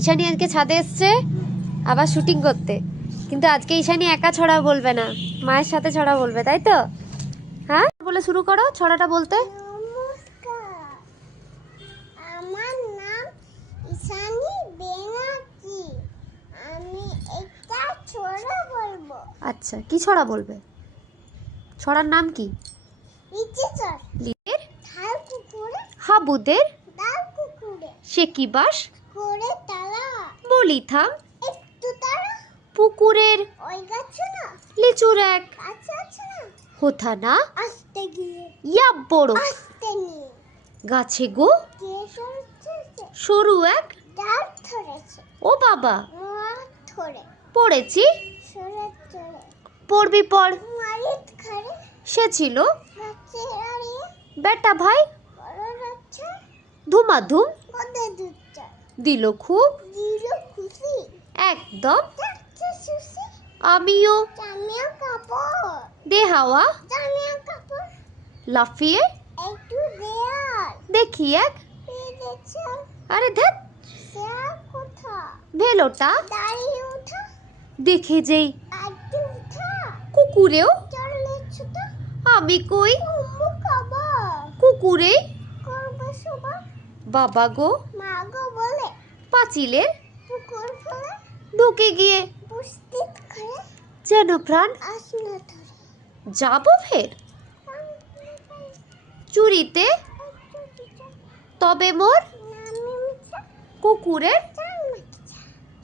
ঈশানি আজকে ছাদে এসছে আবার শুটিং করতে। কিন্তু আজকে ঈশানি একা ছড়া বলবে না মায়ের সাথে ছড়া বলবে তাই তো? হ্যাঁ? বলে শুরু করো ছড়াটা বলতে। আমার নাম ঈশানী বেনার্জি আমি একটা ছোড়া বলব। আচ্ছা কি ছড়া বলবে? ছড়ার নাম কি? হাবুদের? সে কি বাস করে তারা পুকুরের ওই গাছে না? লিচুর এক। হোথা না? আসতে গিয়ে। ইয়া বড়। গাছে গো। সরু এক। ডাল ধরেছে। ও বাবা। পড়েছি। পড়বি পড়। সে ছিল। বেটা ভাই। ধুমাধুম। দিল খুব একদম আমিও। দে হাওয়া লাফিয়ে। দেখি এক। আরে ধ্যাত ভেলোটা। দেখে যেই। কুকুরেও। আমি কই? কুকুরে। বাবা গো। ঢুকে গিয়ে যেন প্রাণ যাব ফের? চুরিতে? তবে মোর কুকুরের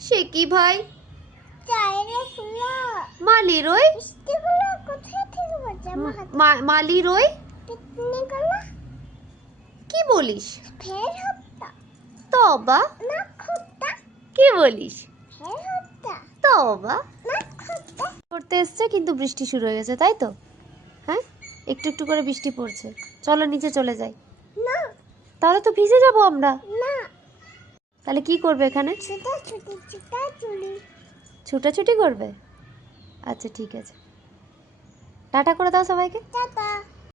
সে কি ভাই? ফুলা মালিরই? কি বলিস? ফের তবা কি বলিস? তবা খুঁটটা এসছে কিন্তু বৃষ্টি শুরু হয়ে গেছে তাই তো? হ্যাঁ? একটু একটু করে বৃষ্টি পড়ছে। চলো নিচে চলে যাই। না। তাহলে তো ভিজে যাব আমরা। না। তাহলে কি করবে এখানে? ছুটাছুটি করবে? আচ্ছা ঠিক আছে। টাটা করে দাও সবাইকে। টাটা।